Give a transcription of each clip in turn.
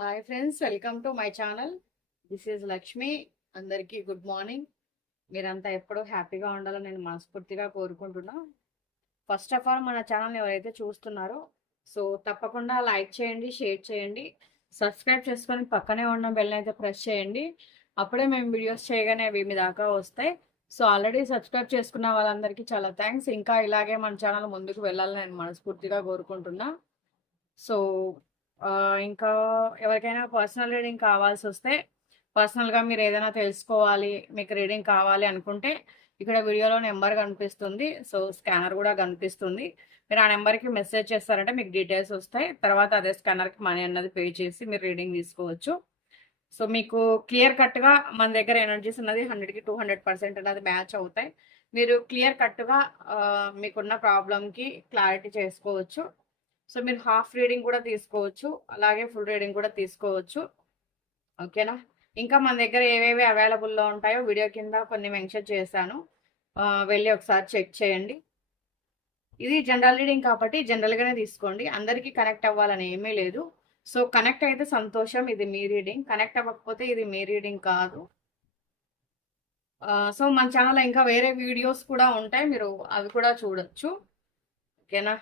Hi friends welcome to my channel this is Lakshmi అందరికీ good morning మీరంతా ఎప్పుడూ హ్యాపీగా ఉండాలని నేను మనస్ఫూర్తిగా కోరుకుంటున్నా. ఫస్ట్ ఆఫ్ ఆల్ మన ఛానల్ ఎవరైతే చూస్తున్నారో సో తప్పకుండా లైక్ చేయండి షేర్ చేయండి. సబ్స్క్రైబ్ చేసుకొని పక్కనే ఉన్న బెల్ అయితే ప్రెస్ చేయండి. అప్పుడే మేము వీడియోస్ చేయగానే అవి మీ దాకా వస్తాయి. సో ఆల్రెడీ సబ్స్క్రైబ్ చేసుకున్న వాళ్ళందరికీ చాలా థ్యాంక్స్ ఇంకా ఇలాగే మన ఛానల్ ముందుకు వెళ్ళాలని నేను మనస్ఫూర్తిగా కోరుకుంటున్నా. సో ఇంకా ఎవరికైనా పర్సనల్ రీడింగ్ కావాల్సి వస్తే పర్సనల్గా మీరు ఏదైనా తెలుసుకోవాలి మీకు రీడింగ్ కావాలి అనుకుంటే ఇక్కడ వీడియోలో నెంబర్ కనిపిస్తుంది సో స్కానర్ కూడా కనిపిస్తుంది. మీరు ఆ నెంబర్కి మెసేజ్ చేస్తారంటే మీకు డీటెయిల్స్ వస్తాయి. తర్వాత అదే స్కానర్కి మనీ అన్నది పే చేసి మీరు రీడింగ్ తీసుకోవచ్చు. సో మీకు క్లియర్ కట్గా మన దగ్గర ఎనర్జీస్ ఉన్నది హండ్రెడ్కి టూ హండ్రెడ్ పర్సెంట్ అనేది మ్యాచ్ అవుతాయి. మీరు క్లియర్ కట్గా మీకున్న ప్రాబ్లంకి క్లారిటీ చేసుకోవచ్చు. సో మీరు హాఫ్ రీడింగ్ కూడా తీసుకోవచ్చు అలాగే ఫుల్ రీడింగ్ కూడా తీసుకోవచ్చు. ఓకేనా? ఇంకా మన దగ్గర ఏవేవి అవైలబుల్లో ఉంటాయో వీడియో కింద కొన్ని మెన్షన్ చేశాను. వెళ్ళి ఒకసారి చెక్ చేయండి. ఇది జనరల్ రీడింగ్ కాబట్టి జనరల్గానే తీసుకోండి. అందరికీ కనెక్ట్ అవ్వాలని ఏమీ లేదు. సో కనెక్ట్ అయితే సంతోషం ఇది మీ రీడింగ్ కనెక్ట్ అవ్వకపోతే ఇది మీ రీడింగ్ కాదు. సో మన ఛానల్లో ఇంకా వేరే వీడియోస్ కూడా ఉంటాయి. మీరు అవి కూడా చూడొచ్చు. ఓకేనా?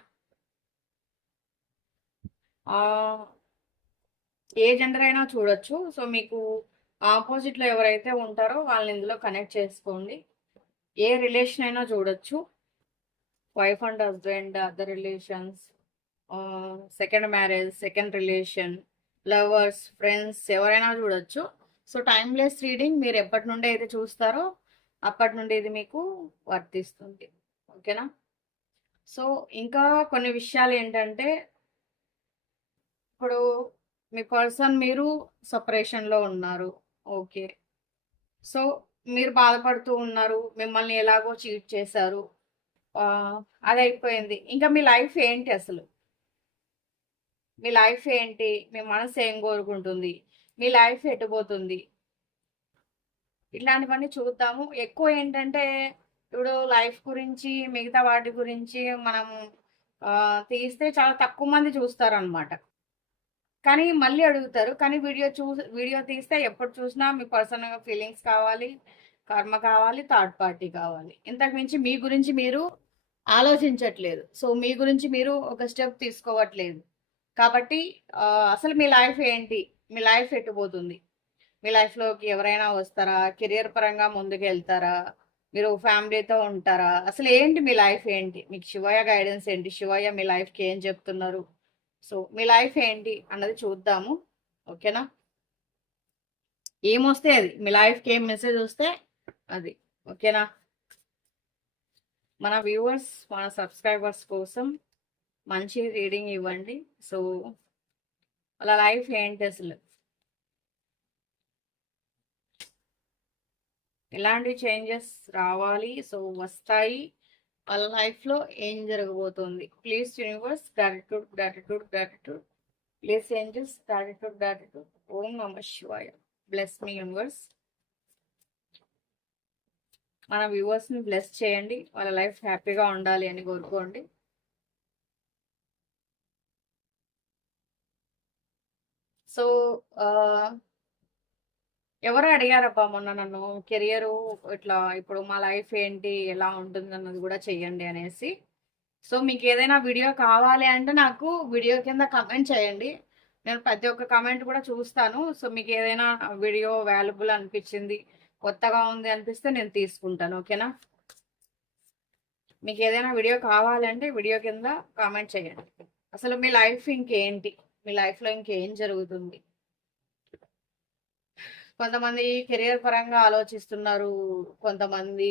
ఏ జెండర్ అయినా చూడొచ్చు. సో మీకు ఆపోజిట్లో ఎవరైతే ఉంటారో వాళ్ళని ఇందులో కనెక్ట్ చేసుకోండి. ఏ రిలేషన్ అయినా చూడొచ్చు. Wife and husband other relations second marriage second relation lovers friends ఎవరైనా చూడొచ్చు. సో టైమ్లెస్ రీడింగ్ మీరు ఎప్పటి నుండి అయితే చూస్తారో అప్పటి నుండి ఇది మీకు వర్తిస్తుంది. ఓకేనా? సో ఇంకా కొన్ని విషయాలు ఏంటంటే ఇప్పుడు మీ పర్సన్ మీరు సపరేషన్లో ఉన్నారు. ఓకే. సో మీరు బాధపడుతూ ఉన్నారు. మిమ్మల్ని ఎలాగో చీట్ చేశారు. అది అయిపోయింది ఇంకా మీ లైఫ్ ఏంటి అసలు? మీ లైఫ్ ఏంటి? మీ మనసు ఏం కోరుకుంటుంది? మీ లైఫ్ ఎటుపోతుంది ఇట్లాంటివన్నీ చూద్దాము. ఎక్కువ ఏంటంటే ఇప్పుడు లైఫ్ గురించి మిగతా వాటి గురించి మనం తీస్తే చాలా తక్కువ మంది చూస్తారనమాట కానీ మళ్ళీ అడుగుతారు. కానీ వీడియో చూ వీడియో తీస్తే ఎప్పుడు చూసినా మీ పర్సనల్గా ఫీలింగ్స్ కావాలి కర్మ కావాలి థర్డ్ పార్టీ కావాలి. ఇంతకుమించి మీ గురించి మీరు ఆలోచించట్లేదు. సో మీ గురించి మీరు ఒక స్టెప్ తీసుకోవట్లేదు. కాబట్టి అసలు మీ లైఫ్ ఏంటి? మీ లైఫ్ ఎట్టుపోతుంది మీ లైఫ్లోకి ఎవరైనా వస్తారా? కెరియర్ పరంగా ముందుకు వెళ్తారా మీరు ఫ్యామిలీతో ఉంటారా? అసలు ఏంటి మీ లైఫ్ ఏంటి? మీకు శివయ్య గైడెన్స్ ఏంటి? శివయ్య మీ లైఫ్కి ఏం చెప్తున్నారు? సో మీ లైఫ్ ఏంటి అన్నది చూద్దాము. ఓకేనా? ఏమొస్తే అది? మీ లైఫ్కి ఏం మెసేజ్ వస్తే అది. ఓకేనా? మన వ్యూవర్స్ మన సబ్స్క్రైబర్స్ కోసం మంచి రీడింగ్ ఇవ్వండి. సో వాళ్ళ లైఫ్ ఏంటి అసలు? ఎలాంటి చేంజెస్ రావాలి? సో వస్తాయి. వాళ్ళ లైఫ్లో ఏం జరగబోతుంది? Please universe gratitude gratitude gratitude please angels gratitude gratitude ఓం నమ శివాయ. బ్లెస్ మీ యూనివర్స్ మన వ్యూవర్స్ని బ్లెస్ చేయండి. వాళ్ళ లైఫ్ హ్యాపీగా ఉండాలి అని కోరుకోండి. సో ఎవరు అడిగారబ్బా మొన్న నన్ను? కెరియర్ ఇట్లా ఇప్పుడు మా లైఫ్ ఏంటి? ఎలా ఉంటుంది అన్నది కూడా చెయ్యండి అనేసి. సో మీకు ఏదైనా వీడియో కావాలి అంటే నాకు వీడియో కింద కమెంట్ చేయండి. నేను ప్రతి ఒక్క కమెంట్ కూడా చూస్తాను. సో మీకు ఏదైనా వీడియో వాల్యుబుల్ అనిపించింది కొత్తగా ఉంది అనిపిస్తే నేను తీసుకుంటాను. ఓకేనా? మీకు ఏదైనా వీడియో కావాలంటే వీడియో కింద కామెంట్ చేయండి. అసలు మీ లైఫ్ ఇంకేంటి? మీ లైఫ్లో ఇంకేం జరుగుతుంది? కొంతమంది కెరియర్ పరంగా ఆలోచిస్తున్నారు. కొంతమంది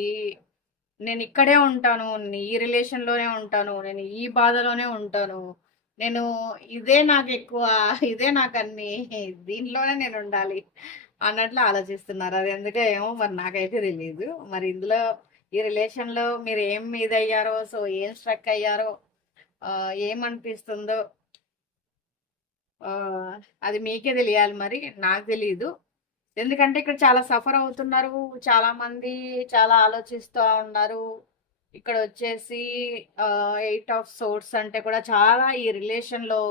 నేను ఇక్కడే ఉంటాను. ఈ రిలేషన్లోనే ఉంటాను. నేను ఈ బాధలోనే ఉంటాను. నేను ఇదే నాకు ఎక్కువ ఇదే నాకు అన్ని. దీనిలోనే నేను ఉండాలి. అన్నట్లు ఆలోచిస్తున్నారు. అది ఎందుకే ఏమో మరి నాకైతే తెలియదు మరి ఇందులో ఈ రిలేషన్లో మీరు ఏం ఇదయ్యారో సో ఏం స్ట్రక్ అయ్యారో ఏమనిపిస్తుందో అది మీకే తెలియాలి మరి. నాకు తెలియదు ఎందుకంటే ఇక్కడ చాలా సఫర్ అవుతున్నారు. చాలా మంది చాలా ఆలోచిస్తూ ఉన్నారు. ఇక్కడ వచ్చేసి ఎయిట్ ఆఫ్ సోర్స్ అంటే కూడా చాలా ఈ రిలేషన్లో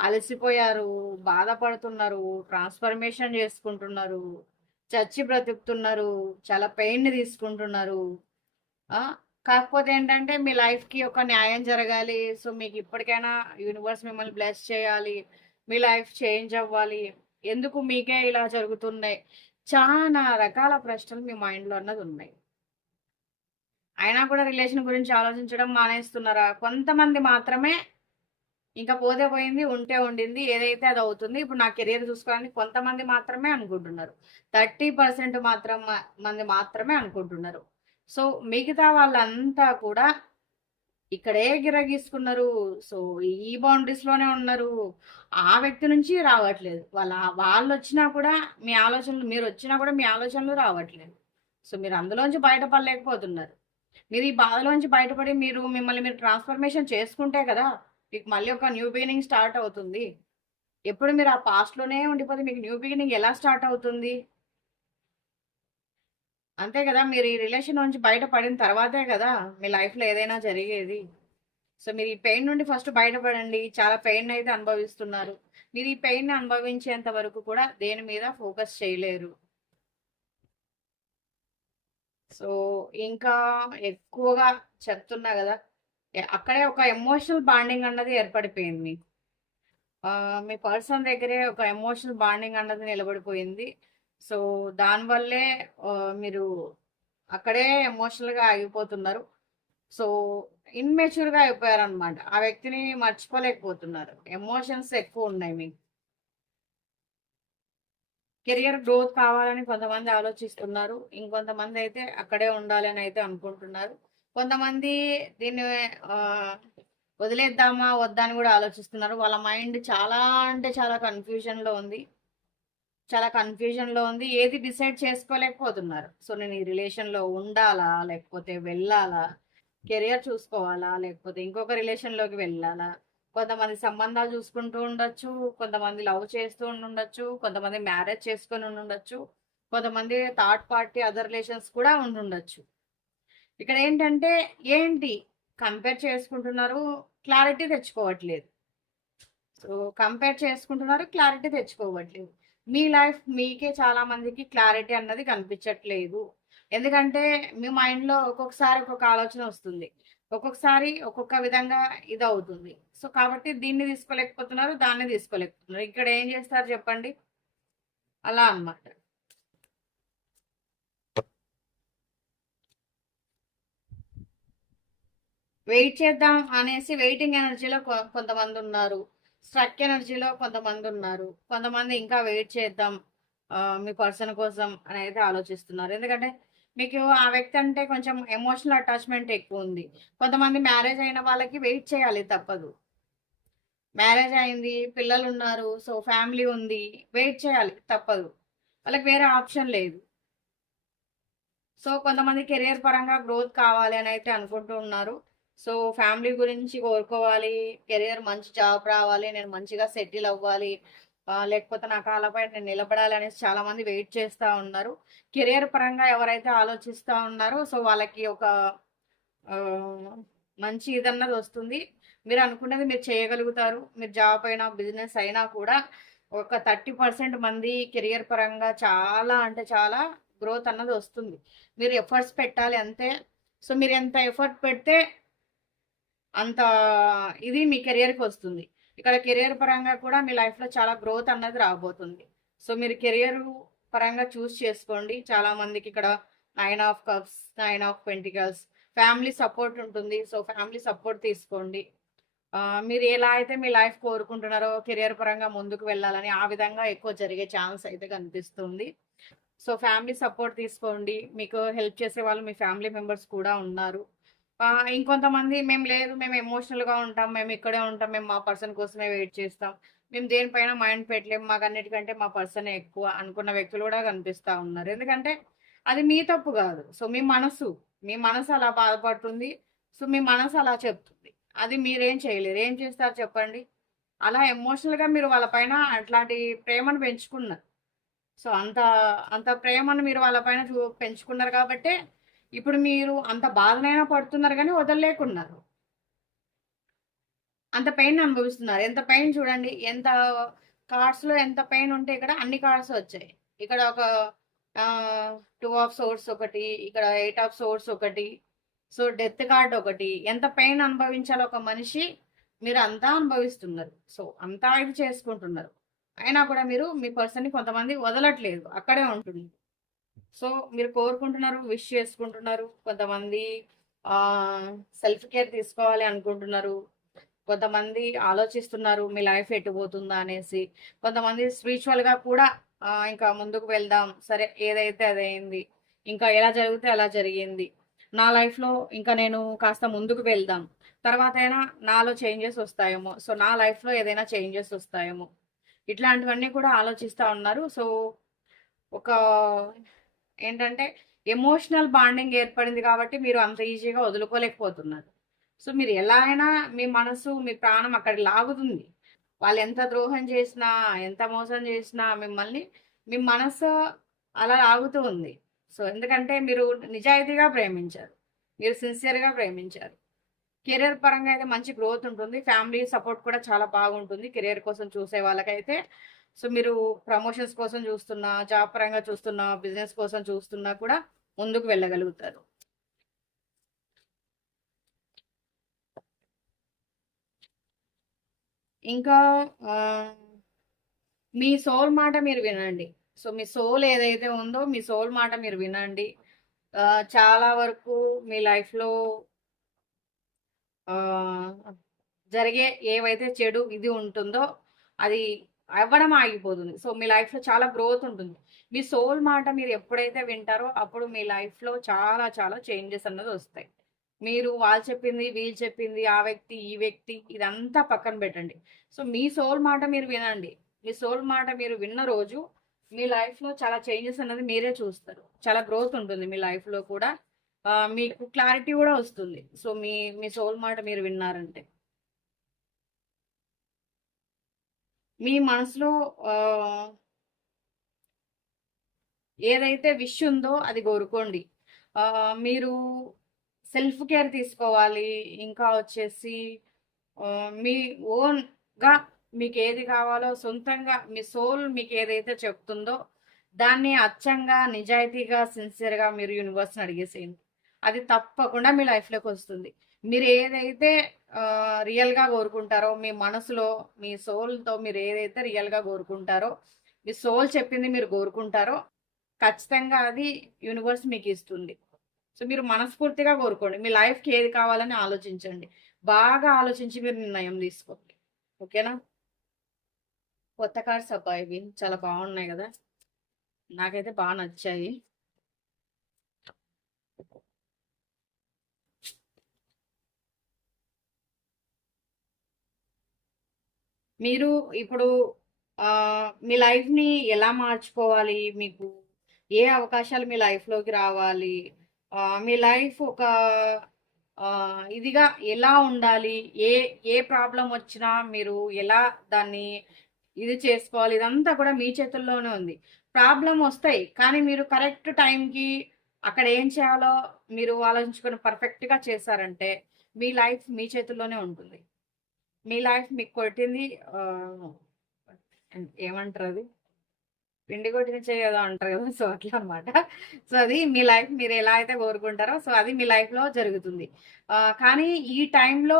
అలసిపోయారు. బాధపడుతున్నారు. ట్రాన్స్ఫర్మేషన్ చేసుకుంటున్నారు. చచ్చి బ్రతుకుతున్నారు. చాలా పెయిన్ తీసుకుంటున్నారు. కాకపోతే ఏంటంటే మీ లైఫ్కి ఒక న్యాయం జరగాలి. సో మీకు ఇప్పటికైనా యూనివర్స్ మిమ్మల్ని బ్లెస్ చేయాలి. మీ లైఫ్ చేంజ్ అవ్వాలి. ఎందుకు మీకే ఇలా జరుగుతున్నాయి? చాలా రకాల ప్రశ్నలు మీ మైండ్లో అన్నది ఉన్నాయి. అయినా కూడా రిలేషన్ గురించి ఆలోచించడం మానేస్తున్నారా? కొంతమంది మాత్రమే ఇంకా పోతే పోయింది ఉంటే ఉండింది ఏదైతే అది అవుతుంది ఇప్పుడు నా కెరీర్ చూసుకోవాలని కొంతమంది మాత్రమే అనుకుంటున్నారు. థర్టీ పర్సెంట్ మాత్రం మంది మాత్రమే అనుకుంటున్నారు. సో మిగతా వాళ్ళంతా కూడా ఇక్కడే గిరగీసుకున్నారు. సో ఈ బౌండరీస్లోనే ఉన్నారు. ఆ వ్యక్తి నుంచి రావట్లేదు. వాళ్ళ వాళ్ళు వచ్చినా కూడా మీ ఆలోచనలు మీరు వచ్చినా కూడా మీ ఆలోచనలు రావట్లేదు. సో మీరు అందులోంచి బయటపడలేకపోతున్నారు. మీరు ఈ బాధలోంచి బయటపడి మీరు మిమ్మల్ని మీరు ట్రాన్స్ఫర్మేషన్ చేసుకుంటే కదా మీకు మళ్ళీ ఒక న్యూ బిగినింగ్ స్టార్ట్ అవుతుంది. ఎప్పుడు మీరు ఆ పాస్ట్లోనే ఉండిపోతే మీకు న్యూ బిగినింగ్ ఎలా స్టార్ట్ అవుతుంది? అంతే కదా మీరు ఈ రిలేషన్ నుంచి బయటపడిన తర్వాతే కదా మీ లైఫ్లో ఏదైనా జరిగేది. సో మీరు ఈ పెయిన్ నుండి ఫస్ట్ బయటపడండి. చాలా పెయిన్ అయితే అనుభవిస్తున్నారు. మీరు ఈ పెయిన్ అనుభవించేంత వరకు కూడా దేని మీద ఫోకస్ చేయలేరు. సో ఇంకా ఎక్కువగా చెప్తున్నా కదా అక్కడే ఒక ఎమోషనల్ బాండింగ్ అన్నది ఏర్పడిపోయింది మీకు. మీ పర్సన్ దగ్గరే ఒక ఎమోషనల్ బాండింగ్ అన్నది నిలబడిపోయింది. సో దానివల్లే మీరు అక్కడే ఎమోషనల్గా ఆగిపోతున్నారు. సో ఇన్మెచ్యూర్గా అయిపోయారు అనమాట ఆ వ్యక్తిని మర్చిపోలేకపోతున్నారు. ఎమోషన్స్ ఎక్కువ ఉన్నాయి మీకు. కెరియర్ గ్రోత్ కావాలని కొంతమంది ఆలోచిస్తున్నారు. ఇంకొంతమంది అయితే అక్కడే ఉండాలని అయితే అనుకుంటున్నారు. కొంతమంది దీన్ని వదిలేద్దామా వద్దా అని కూడా ఆలోచిస్తున్నారు. వాళ్ళ మైండ్ చాలా అంటే చాలా కన్ఫ్యూజన్లో ఉంది. చాలా కన్ఫ్యూజన్లో ఉంది. ఏది డిసైడ్ చేసుకోలేకపోతున్నారు. సో నేను ఈ రిలేషన్లో ఉండాలా లేకపోతే వెళ్ళాలా? కెరియర్ చూసుకోవాలా? లేకపోతే ఇంకొక రిలేషన్లోకి వెళ్ళాలా? కొంతమంది సంబంధాలు చూసుకుంటూ ఉండొచ్చు కొంతమంది లవ్ చేస్తూ ఉండొచ్చు కొంతమంది మ్యారేజ్ చేసుకొని ఉండొచ్చు కొంతమంది థర్డ్ పార్టీ అదర్ రిలేషన్స్ కూడా ఉండుండొచ్చు. ఇక్కడ ఏంటంటే ఏంటి కంపేర్ చేసుకుంటున్నారు క్లారిటీ తెచ్చుకోవట్లేదు. సో కంపేర్ చేసుకుంటున్నారు క్లారిటీ తెచ్చుకోవట్లేదు. మీ లైఫ్ మీకే చాలా మందికి క్లారిటీ అన్నది కనిపించట్లేదు. ఎందుకంటే మీ మైండ్లో ఒక్కొక్కసారి ఒక్కొక్క ఆలోచన వస్తుంది. ఒక్కొక్కసారి ఒక్కొక్క విధంగా ఇది అవుతుంది సో కాబట్టి దీన్ని తీసుకోలేకపోతున్నారు దాన్ని తీసుకోలేకపోతున్నారు. ఇక్కడ ఏం చేస్తారు చెప్పండి? అలా అన్నమాట. వెయిట్ చేద్దాం అనేసి వెయిటింగ్ ఎనర్జీలో కొంతమంది ఉన్నారు. స్ట్రక్ ఎనర్జీలో కొంతమంది ఉన్నారు. కొంతమంది ఇంకా వెయిట్ చేద్దాం మీ పర్సన్ కోసం అనేది ఆలోచిస్తున్నారు. ఎందుకంటే మీకు ఆ వ్యక్తి అంటే కొంచెం ఎమోషనల్ అటాచ్మెంట్ ఎక్కువ ఉంది. కొంతమంది మ్యారేజ్ అయిన వాళ్ళకి వెయిట్ చేయాలి తప్పదు. మ్యారేజ్ అయింది పిల్లలు ఉన్నారు సో ఫ్యామిలీ ఉంది వెయిట్ చేయాలి తప్పదు. వాళ్ళకి వేరే ఆప్షన్ లేదు. సో కొంతమంది కెరియర్ పరంగా గ్రోత్ కావాలి అని అయితే అనుకుంటూ ఉన్నారు. సో ఫ్యామిలీ గురించి కోరుకోవాలి కెరియర్ మంచి జాబ్ రావాలి నేను మంచిగా సెటిల్ అవ్వాలి లేకపోతే నా కాళ్ళపై నేను నిలబడాలి అనేసి చాలా మంది వెయిట్ చేస్తూ ఉన్నారు. కెరియర్ పరంగా ఎవరైతే ఆలోచిస్తూ ఉన్నారో సో వాళ్ళకి ఒక మంచి ఇదన్నది వస్తుంది. మీరు అనుకున్నది మీరు చేయగలుగుతారు. మీరు జాబ్ అయినా బిజినెస్ అయినా కూడా ఒక థర్టీ పర్సెంట్ మంది కెరియర్ పరంగా చాలా అంటే చాలా గ్రోత్ అన్నది వస్తుంది. మీరు ఎఫర్ట్స్ పెట్టాలి అంతే. సో మీరు ఎంత ఎఫర్ట్ పెడితే అంత ఇది మీ కెరియర్కి వస్తుంది. ఇక్కడ కెరియర్ పరంగా కూడా మీ లైఫ్లో చాలా గ్రోత్ అన్నది రాబోతుంది. సో మీరు కెరియర్ పరంగా చూస్ చేసుకోండి. చాలా మందికి ఇక్కడ nine of cups nine of pentacles family support ఉంటుంది. సో ఫ్యామిలీ సపోర్ట్ తీసుకోండి. మీరు ఎలా అయితే మీ లైఫ్ కోరుకుంటున్నారో కెరియర్ పరంగా ముందుకు వెళ్ళాలని ఆ విధంగా ఎక్కువ జరిగే ఛాన్స్ అయితే కనిపిస్తుంది. సో ఫ్యామిలీ సపోర్ట్ తీసుకోండి. మీకు హెల్ప్ చేసే వాళ్ళు మీ ఫ్యామిలీ మెంబర్స్ కూడా ఉన్నారు. ఇంకొంతమంది మేము లేదు మేము ఎమోషనల్గా ఉంటాం మేము ఇక్కడే ఉంటాం మేము మా పర్సన్ కోసమే వెయిట్ చేస్తాం. మేము దేనిపైన మైండ్ పెట్టలేము మాకు అన్నిటికంటే మా పర్సనే ఎక్కువ అనుకున్న వ్యక్తులు కూడా కనిపిస్తూ ఉన్నారు. ఎందుకంటే అది మీ తప్పు కాదు. సో మీ మనసు మీ మనసు అలా బాధపడుతుంది. సో మీ మనసు అలా చెప్తుంది. అది మీరేం చేయలేరు. ఏం చేస్తారు చెప్పండి? అలా ఎమోషనల్గా మీరు వాళ్ళపైన అట్లాంటి ప్రేమను పెంచుకున్నారు. సో అంత అంత ప్రేమను మీరు వాళ్ళపైన చూ పెంచుకున్నారు కాబట్టి ఇప్పుడు మీరు అంత బాధనైనా పడుతున్నారు కానీ వదలలేకున్నారు. అంత పెయిన్ అనుభవిస్తున్నారు. ఎంత పెయిన్ చూడండి. ఎంత కార్డ్స్లో ఎంత పెయిన్ ఉంటే ఇక్కడ అన్ని కార్డ్స్ వచ్చాయి. ఇక్కడ ఒక టూ ఆఫ్ సోర్స్ ఒకటి ఇక్కడ ఎయిట్ ఆఫ్ సోర్స్ ఒకటి సో డెత్ కార్డ్ ఒకటి. ఎంత పెయిన్ అనుభవించాలో ఒక మనిషి మీరు అంతా అనుభవిస్తున్నారు. సో అంతా ఇది చేసుకుంటున్నారు. అయినా కూడా మీరు మీ పర్సన్ని కొంతమంది వదలట్లేదు. అక్కడే ఉంటుంది సో మీరు కోరుకుంటున్నారు విష్ చేసుకుంటున్నారు కొంతమంది సెల్ఫ్ కేర్ తీసుకోవాలి అనుకుంటున్నారు కొంతమంది ఆలోచిస్తున్నారు మీ లైఫ్ ఎటు పోతుందా? అనేసి. కొంతమంది స్పిరిచువల్గా కూడా ఆ, ఇంకా ముందుకు వెళ్దాం సరే ఏదైతే అదైంది ఇంకా ఎలా జరిగితే అలా జరిగింది. నా లైఫ్లో ఇంకా నేను కాస్త ముందుకు వెళ్దాం. తర్వాత అయినా నాలో చేంజెస్ వస్తాయేమో. సో నా లైఫ్లో ఏదైనా చేంజెస్ వస్తాయేమో. ఇట్లాంటివన్నీ కూడా ఆలోచిస్తూ ఉన్నారు. సో ఒక ఏంటంటే ఎమోషనల్ బాండింగ్ ఏర్పడింది కాబట్టి మీరు అంత ఈజీగా వదులుకోలేకపోతున్నారు. సో మీరు ఎలా అయినా మీ మనసు మీ ప్రాణం అక్కడ లాగుతుంది. వాళ్ళు ఎంత ద్రోహం చేసినా ఎంత మోసం చేసినా మిమ్మల్ని మీ మనసు అలా లాగుతూ ఉంది. సో ఎందుకంటే మీరు నిజాయితీగా ప్రేమించారు. మీరు సిన్సియర్గా ప్రేమించారు. కెరియర్ పరంగా అయితే మంచి గ్రోత్ ఉంటుంది. ఫ్యామిలీ సపోర్ట్ కూడా చాలా బాగుంటుంది. కెరియర్ కోసం చూసే వాళ్ళకైతే సో మీరు ప్రమోషన్స్ కోసం చూస్తున్నా జాబ్ పరంగా చూస్తున్నా బిజినెస్ కోసం చూస్తున్నా కూడా ముందుకు వెళ్ళగలుగుతారు. ఇంకా మీ సోల్ మాట మీరు వినండి. సో మీ సోల్ ఏదైతే ఉందో మీ సోల్ మాట మీరు వినండి. చాలా వరకు మీ లైఫ్లో జరిగే ఏవైతే చెడు ఇది ఉంటుందో అది అవ్వడం ఆగిపోతుంది. సో మీ లైఫ్లో చాలా గ్రోత్ ఉంటుంది. మీ సోల్ మాట మీరు ఎప్పుడైతే వింటారో అప్పుడు మీ లైఫ్లో చాలా చాలా చేంజెస్ అన్నది వస్తాయి. మీరు వాళ్ళు చెప్పింది వీళ్ళు చెప్పింది ఆ వ్యక్తి ఈ వ్యక్తి ఇదంతా పక్కన పెట్టండి. సో మీ సోల్ మాట మీరు వినండి. మీ సోల్ మాట మీరు విన్న రోజు మీ లైఫ్లో చాలా చేంజెస్ అన్నది మీరే చూస్తారు. చాలా గ్రోత్ ఉంటుంది మీ లైఫ్లో కూడా. మీకు క్లారిటీ కూడా వస్తుంది. సో మీ మీ సోల్ మాట మీరు విన్నారంటే. మీ మనసులో ఏదైతే విష్ ఉందో అది కోరుకోండి. మీరు సెల్ఫ్ కేర్ తీసుకోవాలి ఇంకా వచ్చేసి మీ ఓన్గా మీకు ఏది కావాలో సొంతంగా మీ సోల్ మీకు ఏదైతే చెప్తుందో దాన్ని అచ్చంగా నిజాయితీగా సిన్సియర్గా మీరు యూనివర్స్ని అడిగేసేయండి. అది తప్పకుండా మీ లైఫ్లోకి వస్తుంది. మీరు ఏదైతే రియల్గా కోరుకుంటారో మీ మనసులో మీ సోల్తో మీరు ఏదైతే రియల్గా కోరుకుంటారో మీ సోల్ చెప్పింది మీరు కోరుకుంటారో ఖచ్చితంగా అది యూనివర్స్ మీకు ఇస్తుంది. సో మీరు మనస్ఫూర్తిగా కోరుకోండి. మీ లైఫ్కి ఏది కావాలని ఆలోచించండి. బాగా ఆలోచించి మీరు నిర్ణయం తీసుకోండి. ఓకేనా కొత్త కార్స్ అబ్బాయి ఇవి చాలా బాగున్నాయి కదా. నాకైతే బాగా నచ్చాయి. మీరు ఇప్పుడు మీ లైఫ్ని ఎలా మార్చుకోవాలి? మీకు ఏ అవకాశాలు మీ లైఫ్లోకి రావాలి? మీ లైఫ్ ఒక ఇదిగా ఎలా ఉండాలి? ఏ ఏ ప్రాబ్లం వచ్చినా మీరు ఎలా దాన్ని ఇది చేసుకోవాలి? ఇదంతా కూడా మీ చేతుల్లోనే ఉంది. ప్రాబ్లం వస్తాయి కానీ మీరు కరెక్ట్ టైంకి అక్కడ ఏం చేయాలో మీరు ఆలోచించుకొని పర్ఫెక్ట్గా చేశారంటే మీ లైఫ్ మీ చేతుల్లోనే ఉంటుంది. మీ లైఫ్ మీకు కొట్టింది ఏమంటారు అది? పిండి కొట్టిన చేయదో అంటారు కదా సో అట్లా అనమాట సో అది మీ లైఫ్ మీరు ఎలా అయితే కోరుకుంటారో సో అది మీ లైఫ్లో జరుగుతుంది. కానీ ఈ టైంలో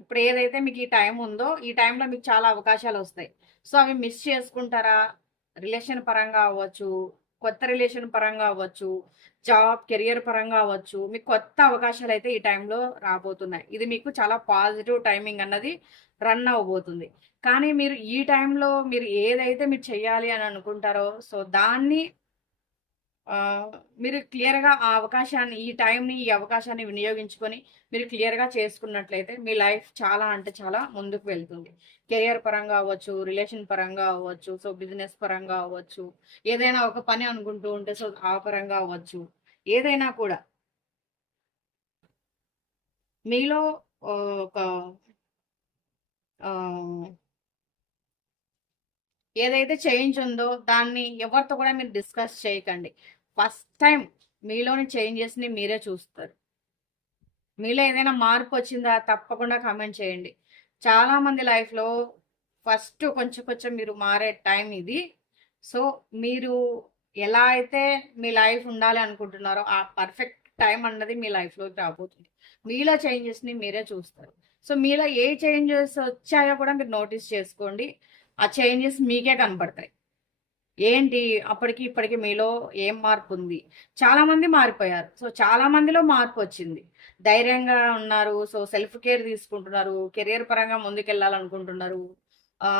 ఇప్పుడు ఏదైతే మీకు ఈ టైం ఉందో ఈ టైంలో మీకు చాలా అవకాశాలు వస్తాయి. సో అవి మిస్ చేసుకుంటారా? రిలేషన్ పరంగా అవ్వచ్చు కొత్త రిలేషన్ పరంగా అవ్వచ్చు జాబ్ కెరియర్ పరంగా అవ్వచ్చు. మీకు కొత్త అవకాశాలు అయితే ఈ టైంలో రాబోతున్నాయి. ఇది మీకు చాలా పాజిటివ్ టైమింగ్ అన్నది రన్ అవ్వబోతుంది. కానీ మీరు ఈ టైంలో మీరు ఏదైతే మీరు చేయాలి అని అనుకుంటారో సో దాన్ని మీరు క్లియర్గా ఆ అవకాశాన్ని ఈ టైంని ఈ అవకాశాన్ని వినియోగించుకొని మీరు క్లియర్గా చేసుకున్నట్లయితే మీ లైఫ్ చాలా అంటే చాలా ముందుకు వెళ్తుంది. కెరియర్ పరంగా అవ్వచ్చు రిలేషన్ పరంగా అవ్వచ్చు సో బిజినెస్ పరంగా అవ్వచ్చు ఏదైనా ఒక పని అనుకుంటూ ఉంటే సో ఆ పరంగా అవ్వచ్చు. ఏదైనా కూడా మీలో ఒక ఏదైతే చేంజ్ ఉందో దాన్ని ఎవరితో కూడా మీరు డిస్కస్ చేయకండి. ఫస్ట్ టైం మీలోని చేంజెస్ని మీరే చూస్తారు. మీలో ఏదైనా మార్పు వచ్చిందా తప్పకుండా కామెంట్ చేయండి. చాలామంది లైఫ్లో ఫస్ట్ కొంచెం కొంచెం మీరు మారే టైం ఇది. సో మీరు ఎలా అయితే మీ లైఫ్ ఉండాలి అనుకుంటున్నారో ఆ పర్ఫెక్ట్ టైం అన్నది మీ లైఫ్లోకి రాబోతుంది. మీలో చేంజెస్ని మీరే చూస్తారు. సో మీలో ఏ చేంజెస్ వచ్చాయో కూడా మీరు నోటీస్ చేసుకోండి. ఆ చేంజెస్ మీకే కనపడతాయి ఏంటి? అప్పటికి ఇప్పటికి మీలో ఏం మార్పు ఉంది చాలా మంది మారిపోయారు. సో చాలా మందిలో మార్పు వచ్చింది. ధైర్యంగా ఉన్నారు. సో సెల్ఫ్ కేర్ తీసుకుంటున్నారు. కెరియర్ పరంగా ముందుకెళ్ళాలనుకుంటున్నారు.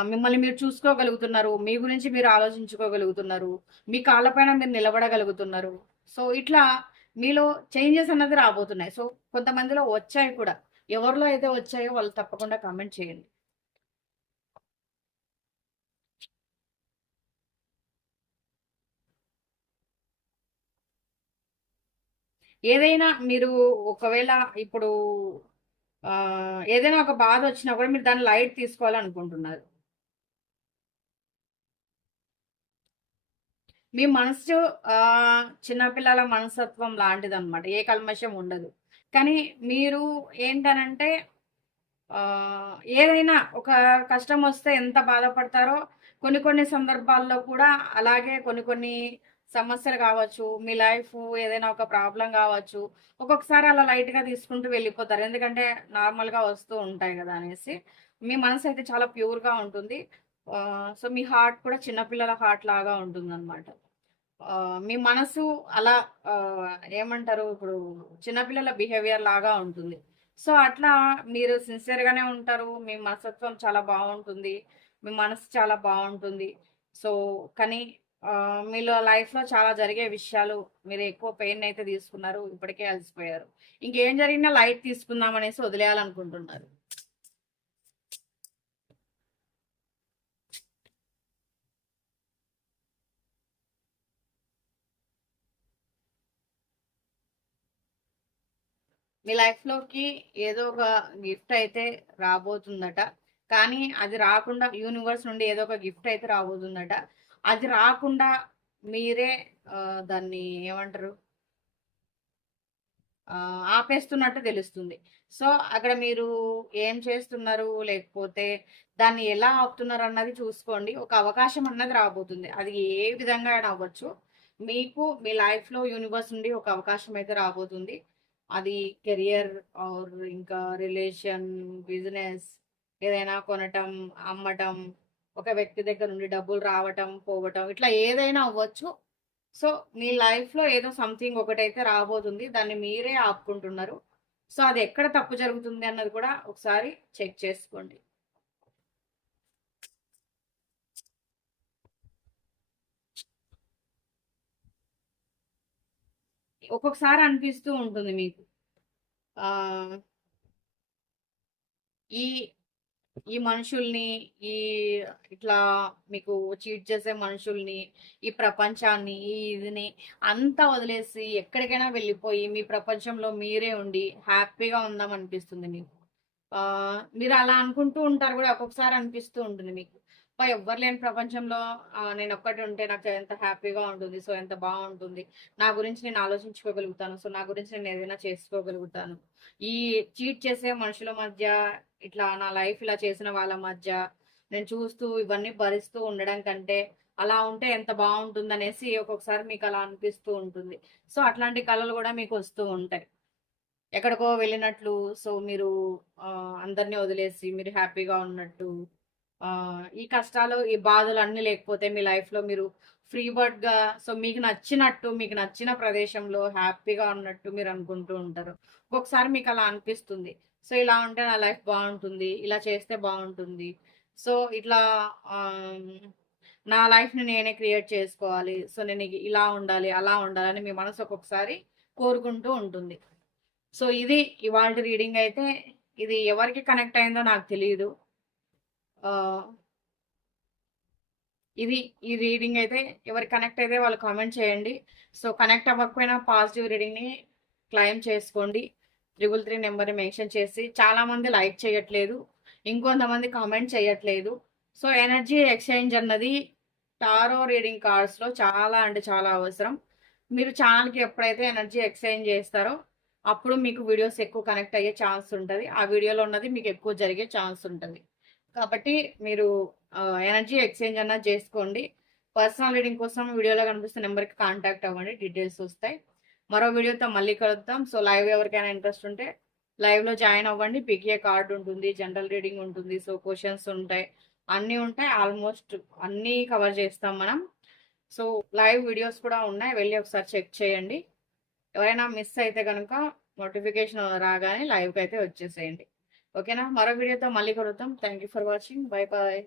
మిమ్మల్ని మీరు చూసుకోగలుగుతున్నారు. మీ గురించి మీరు ఆలోచించుకోగలుగుతున్నారు. మీ కాళ్ళపైన మీరు నిలబడగలుగుతున్నారు. సో ఇట్లా మీలో చేంజెస్ అన్నది రాబోతున్నాయి. సో కొంతమందిలో వచ్చాయి కూడా. ఎవరిలో అయితే వచ్చాయో వాళ్ళు తప్పకుండా కామెంట్ చేయండి. ఏదైనా మీరు ఒకవేళ ఇప్పుడు ఏదైనా ఒక బాధ వచ్చినా కూడా మీరు దాన్ని లైట్ తీసుకోవాలనుకుంటున్నారు. మీ మనసు చిన్నపిల్లల మనస్తత్వం లాంటిది అనమాట ఏ కల్మషం ఉండదు. కానీ మీరు ఏంటనంటే ఏదైనా ఒక కష్టం వస్తే ఎంత బాధపడతారో కొన్ని కొన్ని సందర్భాల్లో కూడా అలాగే కొన్ని కొన్ని సమస్యలు కావచ్చు మీ లైఫ్ ఏదైనా ఒక ప్రాబ్లం కావచ్చు ఒక్కొక్కసారి అలా లైట్గా తీసుకుంటూ వెళ్ళిపోతారు. ఎందుకంటే నార్మల్గా వస్తూ ఉంటాయి కదా అనేసి. మీ మనసు అయితే చాలా ప్యూర్గా ఉంటుంది. సో మీ హార్ట్ కూడా చిన్నపిల్లల హార్ట్ లాగా ఉంటుంది అనమాట మీ మనసు అలా ఏమంటారు ఇప్పుడు చిన్నపిల్లల బిహేవియర్ లాగా ఉంటుంది. సో అట్లా మీరు సిన్సియర్గానే ఉంటారు. మీ మనస్తత్వం చాలా బాగుంటుంది. మీ మనసు చాలా బాగుంటుంది. సో కానీ మీలో లైఫ్లో చాలా జరిగే విషయాలు మీరు ఎక్కువ పెయిన్ అయితే తీసుకున్నారు ఇప్పటికే అలసిపోయారు. ఇంకేం జరిగినా లైట్ తీసుకుందాం అనేసి వదిలేయాలనుకుంటున్నారు. మీ లైఫ్లోకి ఏదో ఒక గిఫ్ట్ అయితే రాబోతుందట. కానీ అది రాకుండా యూనివర్స్ నుండి ఏదో ఒక గిఫ్ట్ అయితే రాబోతుందట. అది రాకుండా మీరే దాన్ని ఏమంటారు? ఆపేస్తున్నట్టు తెలుస్తుంది. సో అక్కడ మీరు ఏం చేస్తున్నారు? లేకపోతే దాన్ని ఎలా ఆపుతున్నారు అన్నది చూసుకోండి. ఒక అవకాశం అన్నది రాబోతుంది. అది ఏ విధంగా అయినా అవ్వచ్చు. మీకు మీ లైఫ్లో యూనివర్స్ నుండి ఒక అవకాశం అయితే రాబోతుంది. అది కెరియర్ ఆర్ ఇంకా రిలేషన్ బిజినెస్ ఏదైనా కొనటం అమ్మటం ఒక వ్యక్తి దగ్గర నుండి డబ్బులు రావటం పోవటం ఇట్లా ఏదైనా అవ్వచ్చు. సో మీ లైఫ్లో ఏదో సంథింగ్ ఒకటైతే రాబోతుంది దాన్ని మీరే ఆపుకుంటున్నారు. సో అది ఎక్కడ తప్పు జరుగుతుంది అన్నది కూడా ఒకసారి చెక్ చేసుకోండి. ఒక్కొక్కసారి అనిపిస్తూ ఉంటుంది మీకు. ఈ ఈ మనుషుల్ని ఈ ఇట్లా మీకు చీట్ చేసే మనుషుల్ని ఈ ప్రపంచాన్ని ఈ ఇదిని అంతా వదిలేసి ఎక్కడికైనా వెళ్ళిపోయి మీ ప్రపంచంలో మీరే ఉండి హ్యాపీగా ఉందాం అనిపిస్తుంది మీకు మీరు అలా అనుకుంటూ ఉంటారు కూడా ఒక్కొక్కసారి అనిపిస్తూ ఉంటుంది మీకు. అబ్బా, ఎవ్వరు లేని ప్రపంచంలో నేను ఒక్కటి ఉంటే నాకు ఎంత హ్యాపీగా ఉంటుంది సో ఎంత బాగుంటుంది. నా గురించి నేను ఆలోచించుకోగలుగుతాను సో నా గురించి నేను ఏదైనా చేసుకోగలుగుతాను. ఈ చీట్ చేసే మనుషుల మధ్య ఇట్లా నా లైఫ్ ఇలా చేసిన వాళ్ళ మధ్య నేను చూస్తూ ఇవన్నీ భరిస్తూ ఉండడం కంటే అలా ఉంటే ఎంత బాగుంటుంది అనేసి ఒక్కొక్కసారి మీకు అలా అనిపిస్తూ ఉంటుంది. సో అట్లాంటి కళలు కూడా మీకు వస్తూ ఉంటాయి. ఎక్కడికో వెళ్ళినట్లు సో మీరు అందరినీ వదిలేసి మీరు హ్యాపీగా ఉన్నట్టు ఈ కష్టాలు ఈ బాధలు అన్నీ లేకపోతే మీ లైఫ్లో మీరు ఫ్రీ బర్డ్గా సో మీకు నచ్చినట్టు మీకు నచ్చిన ప్రదేశంలో హ్యాపీగా ఉన్నట్టు మీరు అనుకుంటూ ఉంటారు. ఒక్కొక్కసారి మీకు అలా అనిపిస్తుంది. సో ఇలా ఉంటే నా లైఫ్ బాగుంటుంది ఇలా చేస్తే బాగుంటుంది. సో ఇట్లా నా లైఫ్ని నేనే క్రియేట్ చేసుకోవాలి. సో నేను ఇలా ఉండాలి అలా ఉండాలని మీ మనసు ఒక్కొక్కసారి కోరుకుంటూ ఉంటుంది. సో ఇది ఇవాళ రీడింగ్ అయితే ఇది ఎవరికి కనెక్ట్ అయిందో నాకు తెలియదు ఇది ఈ రీడింగ్ అయితే ఎవరు కనెక్ట్ అయితే వాళ్ళు కామెంట్ చేయండి. సో కనెక్ట్ అవ్వకపోయినా పాజిటివ్ రీడింగ్ని క్లైమ్ చేసుకోండి. త్రిబుల్ త్రీ నెంబర్ని మెన్షన్ చేసి చాలామంది లైక్ చేయట్లేదు. ఇంకొంతమంది కామెంట్ చేయట్లేదు. సో ఎనర్జీ ఎక్స్చేంజ్ అన్నది టారో రీడింగ్ కార్డ్స్లో చాలా అంటే చాలా అవసరం. మీరు ఛానల్కి ఎప్పుడైతే ఎనర్జీ ఎక్స్చేంజ్ చేస్తారో అప్పుడు మీకు వీడియోస్ ఎక్కువ కనెక్ట్ అయ్యే ఛాన్స్ ఉంటుంది. ఆ వీడియోలో ఉన్నది మీకు ఎక్కువ జరిగే ఛాన్స్ ఉంటుంది. కాబట్టి మీరు ఎనర్జీ ఎక్స్చేంజ్ అన్నా చేసుకోండి. పర్సనల్ రీడింగ్ కోసం వీడియోలో కనిపిస్తున్న నెంబర్కి కాంటాక్ట్ అవ్వండి. డీటెయిల్స్ వస్తాయి. మరో వీడియోతో మళ్ళీ కలుద్దాం. సో లైవ్ ఎవరికైనా ఇంట్రెస్ట్ ఉంటే లైవ్లో జాయిన్ అవ్వండి. పికిఏ కార్డు ఉంటుంది జనరల్ రీడింగ్ ఉంటుంది సో క్వశ్చన్స్ ఉంటాయి. అన్నీ ఉంటాయి. ఆల్మోస్ట్ అన్నీ కవర్ చేస్తాం మనం. సో లైవ్ వీడియోస్ కూడా ఉన్నాయి. వెళ్ళి ఒకసారి చెక్ చేయండి. ఎవరైనా మిస్ అయితే కనుక నోటిఫికేషన్ రాగానే లైవ్కి అయితే వచ్చేసేయండి. ఓకేనా? మరో వీడియోతో మళ్ళీ కలుగుతాం thank you for watching bye bye